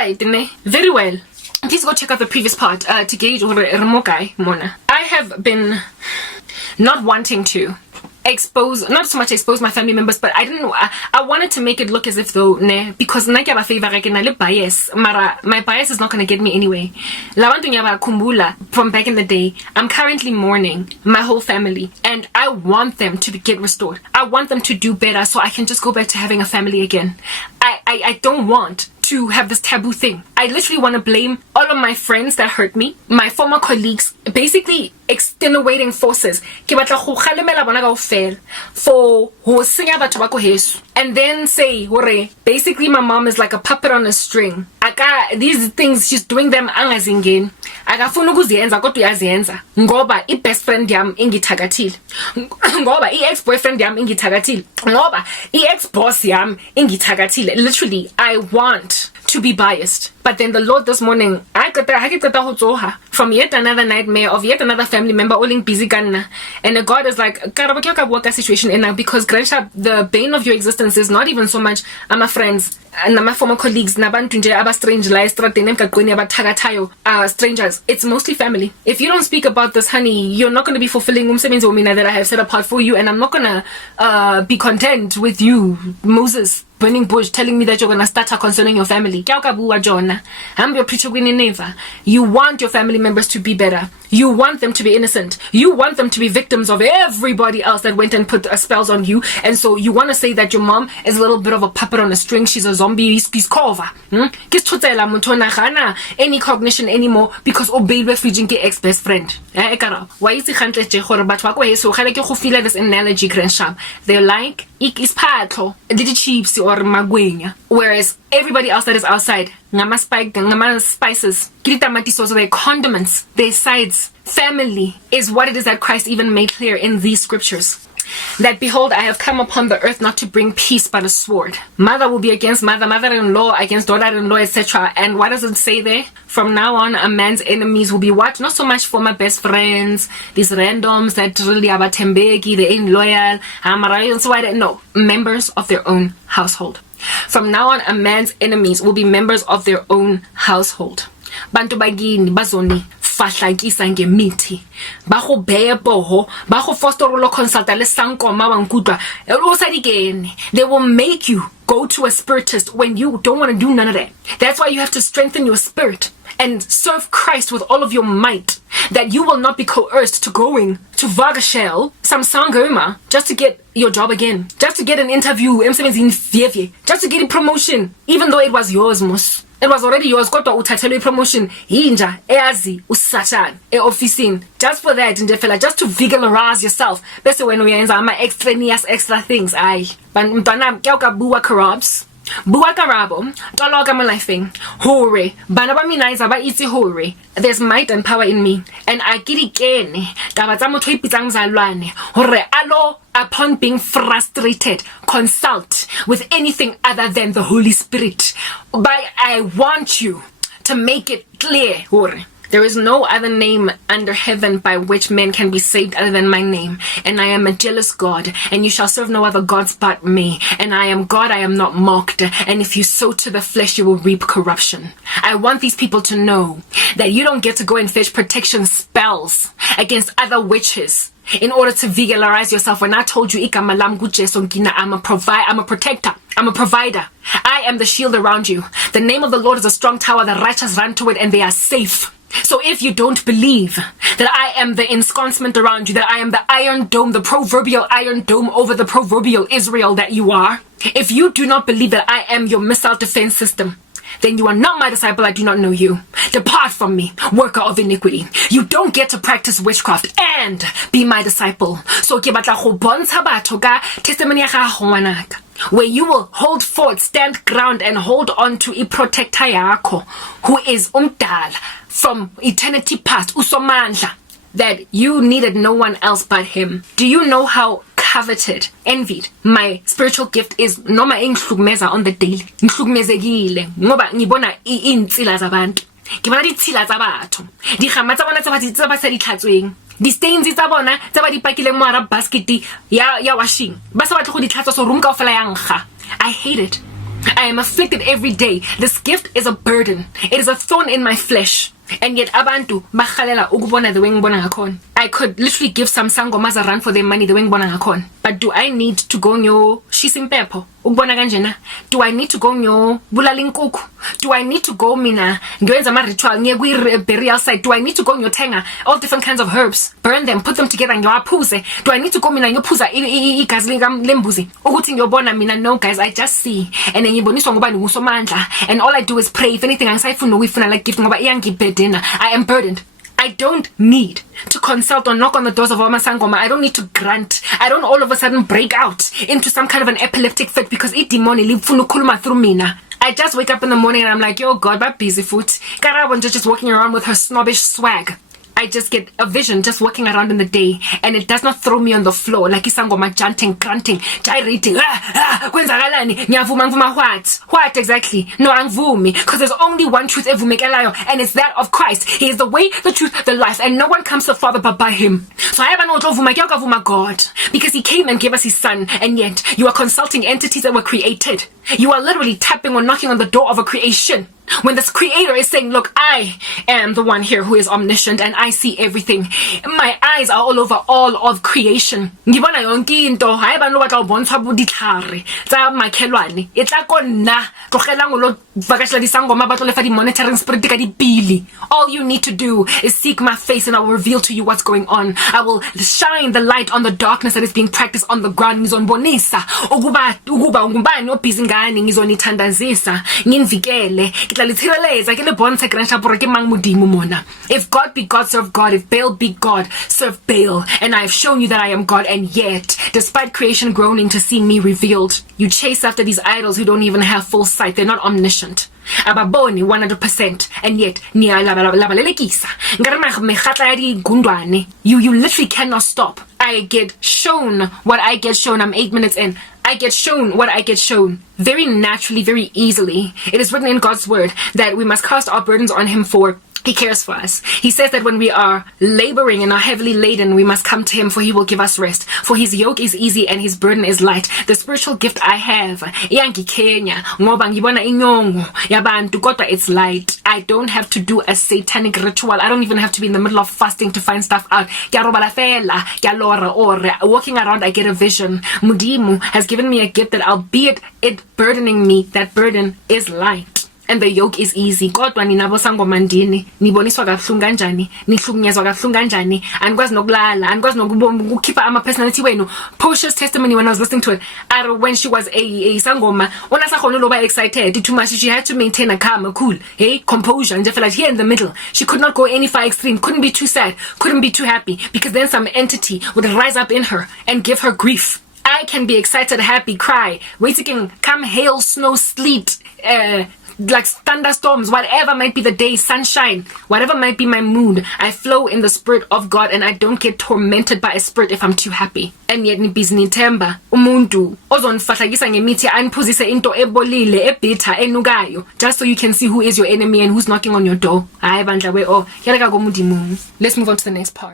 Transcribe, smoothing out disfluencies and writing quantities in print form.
right, ne? Very well. Please go check out the previous part to gauge Mona. I have been not wanting to not so much expose my family members, but I wanted to make it look as if though, ne, because na ke ba favor ke na le bias, mara my bias is not going to get me anyway. La bantu nya ba kumbula from back in the day. I'm currently mourning my whole family, and I want them to get restored. I want them to do better so I can just go back to having a family again. I don't want to have this taboo thing. I literally want to blame all of my friends that hurt me, my former colleagues, basically extenuating forces. Ke batla go khalemela bona kaofela for ho senya batho ba ko heso, and then say hore basically my mom is like a puppet on a string. These things she's doing them angazingeni. Akafuna ukuziyenza kodwa uyaziyenza ngoba I best friend yami ingithakathile, ngoba I ex boyfriend yami ingithakathile, ngoba I ex boss yami ingithakathile. Literally, I want to be biased, but then the Lord this morning, I get from yet another nightmare of yet another family member all busy ganna, and God is like situation in now, because Grandshap, the bane of your existence is not even so much my friends and my former colleagues, strangers. It's mostly family. If you don't speak about this, honey, you're not going to be fulfilling that I have set apart for you, and I'm not going to be content with you, Moses burning bush, telling me that you're gonna stutter concerning your family. I'm your preacher never. You want your family members to be better. You want them to be innocent. You want them to be victims of everybody else that went and put spells on you. And so you want to say that your mom is a little bit of a puppet on a string. She's a zombie. She's cover. Any cognition anymore because obey refugee ex best friend. Why is it feel this analogy, Grandsham? They're like is patho little chips or magwenya, whereas everybody else that is outside spices, their condiments, their sides. Family is what it is that Christ even made clear in these scriptures. That behold, I have come upon the earth not to bring peace but a sword. Mother will be against mother, mother-in-law against daughter-in-law, etc. And what does it say there? From now on, a man's enemies will be what? Not so much for my best friends, these randoms that really are tembeki, they ain't loyal, no, members of their own household. From now on, a man's enemies will be members of their own household. Bantu bagini bazoni fahlankisa ngemithi ba go beya poho ba go fosterolo consulta le sankoma wa nkutwa usadikene. They will make you go to a spiritist when you don't want to do none of that. That's why you have to strengthen your spirit and serve Christ with all of your might, that you will not be coerced to going to Vagashell, some sangoma, just to get your job again, just to get an interview, just to get a promotion, even though it was yours, mos. It was already yours, kodwa uthathelwe promotion hinja eyazi usathan eofficing, just for that indefela, just to vigorize yourself. Bese when uyenza ama extraneous extra things. Ay mntwana kyauka buwa corrupts buwa karabo toloka malifing hore bana ba mina iza ba itse hore there's might and power in me, and I kirikene taba tsa motho ipitsang mzalwane hore alo upon being frustrated consult with anything other than the Holy Spirit. But I want you to make it clear hore there is no other name under heaven by which men can be saved other than my name. And I am a jealous God, and you shall serve no other gods but me. And I am God, I am not mocked. And if you sow to the flesh, you will reap corruption. I want these people to know that you don't get to go and fetch protection spells against other witches in order to vigorize yourself. When I told you, I'm a protector, I'm a provider. I am the shield around you. The name of the Lord is a strong tower. The righteous run to it and they are safe. So if you don't believe that I am the ensconcement around you, that I am the iron dome, the proverbial iron dome over the proverbial Israel that you are, if you do not believe that I am your missile defense system, then you are not my disciple. I do not know you. Depart from me, worker of iniquity. You don't get to practice witchcraft and be my disciple. So ke batla go bontsha batho ka testimony ya gago ngwanaka, where you will hold forth, stand ground, and hold on to a protector yakho, who is umdala from eternity past, usomandla, that you needed no one else but him. Do you know how coveted, envied my spiritual gift is? Noma ingihlukumeza on the daily, ngihlukumezekile ngoba ngibona iintsila zabantu, ngibona ditsila tsa batho, digama tsa bona tsa ba sa ditlhatsweng, di stains tsa bona tsa ba di pakileng mo ara basket ya washing, ba sa batle go ditlhatswa so room kaofela ya nkga. I hate it. I am afflicted every day. This gift is a burden. It is a thorn in my flesh. And yet abantu bakhalela ukubona the way ngibona ngakhona. I could literally give some sangomas a run for their money the way ngibona ngakhona. But do I need to go nyo shisimpepho ukubona kanjena? Do I need to go nyo bulala inkukhu? Do I need to go mina ngiyenza ama ritual ngiye kwi burial site? Do I need to go nyothenga all different kinds of herbs, burn them, put them together ngiyaphuze? Do I need to go mina ngiyophuza igazi lembuzi ukuthi ngiyobona mina? No guys, I just see and then ngiboniswa ngoba ngusomandla and all I do is pray. If anything angisayifuna ukuyifuna like gift ngoba iyangibhedena. I am burdened. I don't need to consult or knock on the doors of Omasangoma. I don't need to grant. I don't all of a sudden break out into some kind of an epileptic fit because it demoni lifuna ukhuluma through mina. I just wake up in the morning and I'm like, yo God, but busy foot. Karabonja just walking around with her snobbish swag. I just get a vision just walking around in the day and it does not throw me on the floor like isangoma chanting, grunting, gyrating. Kwenzakalani? Ngiyavuma what exactly? No, angivumi, because there's only one truth evumekelayo and it's that of Christ. He is the way, the truth, the life, and no one comes to the Father but by him. So I have no vuma God because he came and gave us his son, and yet you are consulting entities that were created. You are literally tapping or knocking on the door of a creation. When this creator is saying, look, I am the one here who is omniscient and I see everything. My eyes are all over all of creation. Ngibona yonke into. Hayi abantu batla ubontshwa buditlhare tsa makhelwane. E tla konna tlogela ngolo vakashla disangoma batlo lefa di monitoring spirit ka dipili. All you need to do is seek my face and I will reveal to you what's going on. I will shine the light on the darkness that is being practiced on the ground. Ngizonibonisa ukuba ngubani obhizi ngani, ngizonithandazisa, nginvikele. If God be God, serve God. If Baal be God, serve Baal. And I have shown you that I am God, and yet, despite creation groaning to see me revealed, you chase after these idols who don't even have full sight. They're not omniscient. Ababoni 100%, and yet you literally cannot stop. I get shown what I get shown. I'm 8 minutes in. I get shown what I get shown very naturally, very easily. It is written in God's word that we must cast our burdens on him, for he cares for us. He says that when we are laboring and are heavily laden, we must come to him, for he will give us rest. For his yoke is easy and his burden is light. The spiritual gift I have, it's light. I don't have to do a satanic ritual. I don't even have to be in the middle of fasting to find stuff out. Or walking around, I get a vision. Mudimu has given me a gift that, albeit it burdening me, that burden is light. And the yoke is easy. Kodwa ninabo sangomandini niboniswa kabuhlungu kanjani, nihlukunyezwa kabuhlungu kanjani, anikwazi nokulala, anikwazi nokukhipha ama personality wenu. Portia's testimony, when I was listening to it, when she was a sangoma, unasakhona loba excited too much, she had to maintain a calm, cool, composure, and just like here in the middle. She could not go any far extreme, couldn't be too sad, couldn't be too happy, because then some entity would rise up in her and give her grief. I can be excited, happy, cry, waiting, come hail, snow, sleet, like thunderstorms, whatever might be the day, sunshine, whatever might be my mood, I flow in the spirit of God and I don't get tormented by a spirit if I'm too happy. And yet nibhizinithemba umuntu ozonifahlakisa ngemithi aniphuzise into ebolile ebitha enukayo, just so you can see who is your enemy and who's knocking on your door. Hayi bandla we let's move on to the next part.